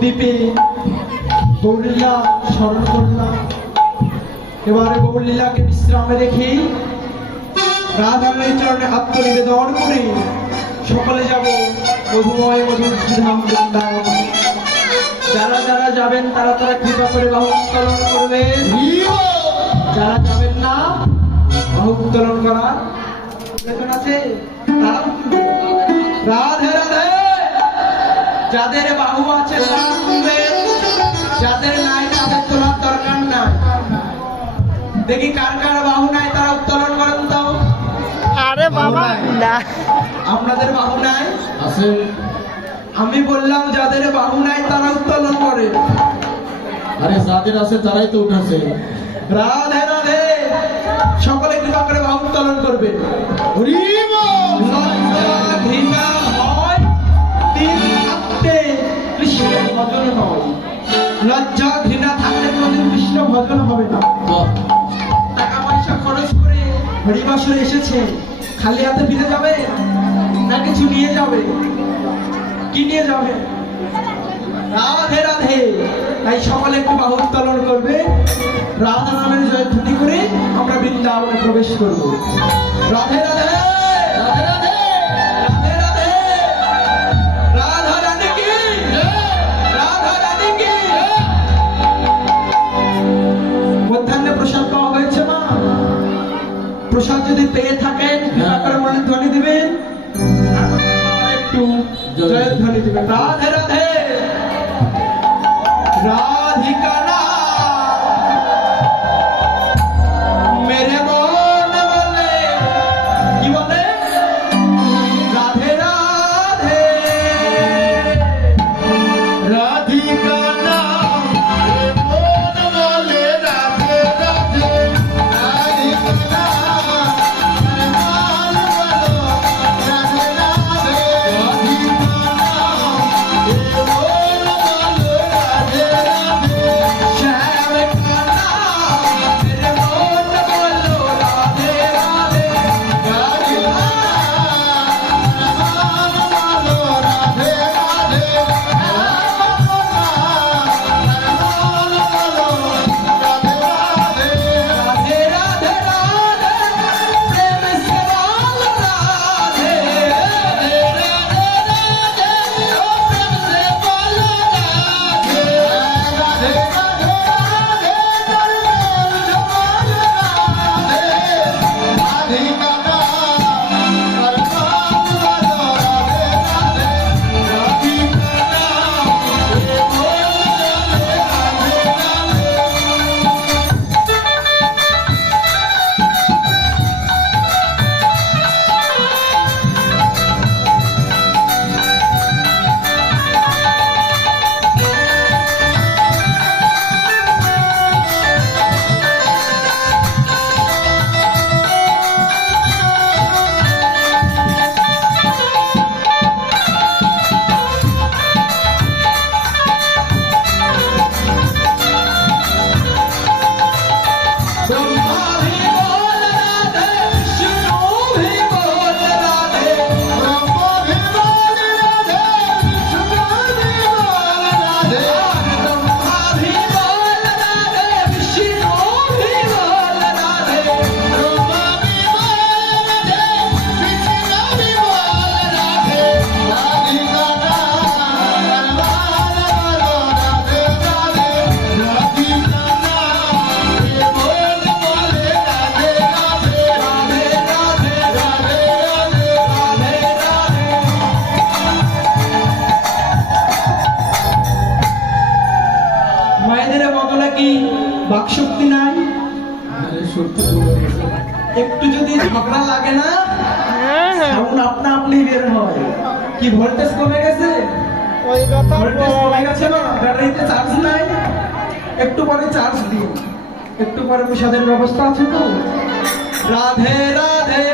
নবদ্বীপে গৌরলীলা স্মরণ করলাম। এবারে গৌরলীলাকে বিশ্রামে রেখে রাধারানীর চরণে আত্মনিবেদন করে সকলে যাব মধুময় মধুর শ্রীধাম বৃন্দাবন। যারা যারা যাবেন তারা তারা কৃপা করে বাহু উত্তোলন করবেন। যারা যাবেন না বাহু উত্তোলন করার প্রয়োজন আছে তারাও রাধে রাধে। যাদের বাহু আছে তারা তুলবেন, যাদের নাই তাদের তোলার দরকার নাই। দেখি কার কার বাহু নাই তারা উত্তোলন করেন তো। আরে বাবা না, আপনাদের বাহু নাই আছে? আমি বললাম যাদের বাহু নাই তারা উত্তোলন করে। আরে যাদের আছে তারাই তো উঠাছে। রাধে রাধে। সকলে কৃপা করে বাহু উত্তোলন করবে। ঘৃণা হয় তিন থাকতে কৃষ্ণ ভজন হয়। লজ্জা ঘৃণা থাকলে কোনদিন কৃষ্ণ ভজন হবে না। টাকা পয়সা খরচ করে হরিবাসরে এসেছে, খালি হাতে ফিরে যাবে না কিছু নিয়ে যাবে? কি নিয়ে যাবে? রাধে রাধে। তাই সকলে একটু বাহু উত্তোলন করবে। রাধা নামের জয়ধ্বনি করে আমরা বৃন্দাবনে প্রবেশ করব। রাধে রাধে রাধে রাধে রাধে রাধে। রাধা রানী কি, রাধা রানী কি। মধ্যাহ্নে প্রসাদ পাওয়া হয়েছে মা? প্রসাদ যদি পেয়ে থাকেন কৃপা করে মনে ধ্বনি দিবেন, একটু জয়ধ্বনি দিবেন। রাধে রাধে। রাধিকা না মেরে মন বলে, কি বলে? রাধে রাধে। রাধিকা না মন বলে রাধে রাধে। রাধিকা না মন বলো রাধে রাধে। রাধিকা না মন বলো রাধে রাধে। শ্যাম কানা মেরে মন বলো রাধে রাধে। রাধিকা না মন বলো রাধে রাধে। राधे राधे राधे प्रेम से बोल राधे। ब्रह्मा भी बोल राधे, विष्णु भी बोल राधे। ब्रह्मा भी बोल राधे, विष्णु भी बोल राधे। ब्रह्मा भी बोल राधे, विष्णु भी बोल राधे। ब्रह्मा भी बोल राधे, विष्णु भी बोल राधे। राधिका ना राधे राधे। राधिका ना बोल बोले राधे राधे। राधे राधे राधे राधे राधे राधे। মায়েদের বগলে কি বাকশক্তি নাই? একটু যদি ঝগড়া লাগে না সাউন্ড আপনা আপনি বের হয়। কি ভোল্টেজ কমে গেছে? ওই কথা ভোল্টেজ কমে গেছে না, ব্যাটারিতে চার্জ নাই। একটু পরে চার্জ দিন, একটু পরে প্রসাদের ব্যবস্থা আছে তো। রাধে রাধে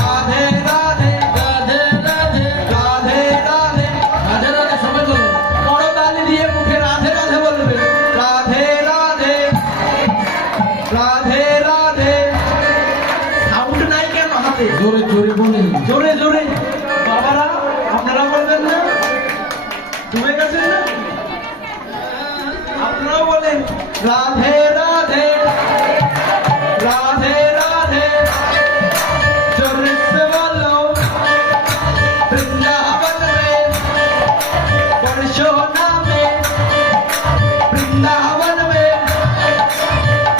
রাধে রাধে রাধে রাধে রাধে রাধে রাধে রাধে। সবাই বলবে, বড় তালি দিয়ে মুখে রাধে রাধে বলবে। রাধে রাধে রাধে রাধে। সাউন্ড নাই কেন হাতে? জোরে জোরে বলে। জোরে জোরে। বাবারা আপনারা বলবেন না? ডুবে গেছে। राधे राधे राधे राधे जोर से बोलो वृंदावन में वर्षोना में वृंदावन में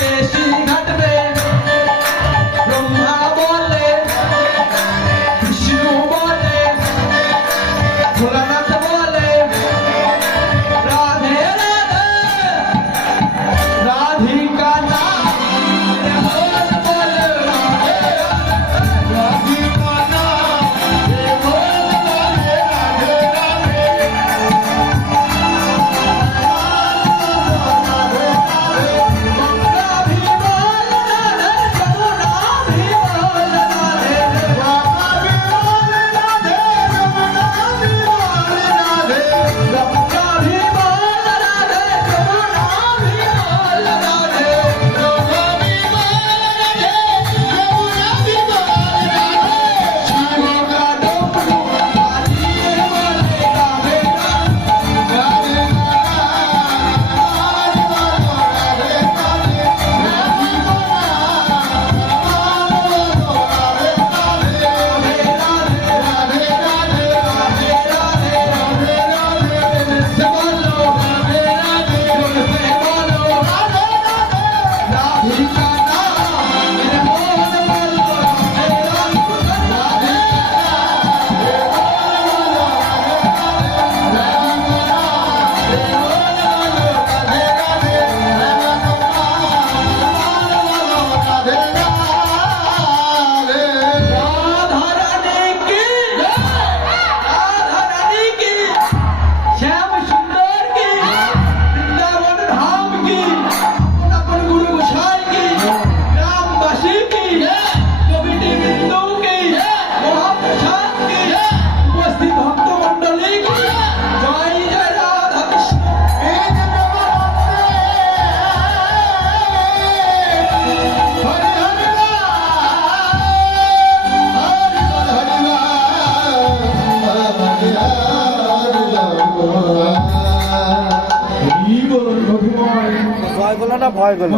केशी घाट में ब्रह्मा बोले विष्णु बोले भोलानाथ बोले राधे राधे राधिका नाम बोले राधिका नाम बोले राधे राधे गंगा भी बोल राधे यमुना भी बोल राधे गंगा भी बोल राधे यमुना भी बोल राधे गंगा भी बोल राधे यमुना भी बोल राधे गंगा भी बोल राधे यमुना भी बोल राधे शिव का डमरू वाजिए बोले राधे राधे राधा रानी की राधा रानी की श्याम सुंदर की वृंदावन धाम की अपन गुरु गोसाई की रामदासी की कविटी बिंदु की महाप्रसाद की उपस्थित भक्त मंडली की जय जय राधा कृष्ण हरे हरे ভয় গেল না ভয় গেল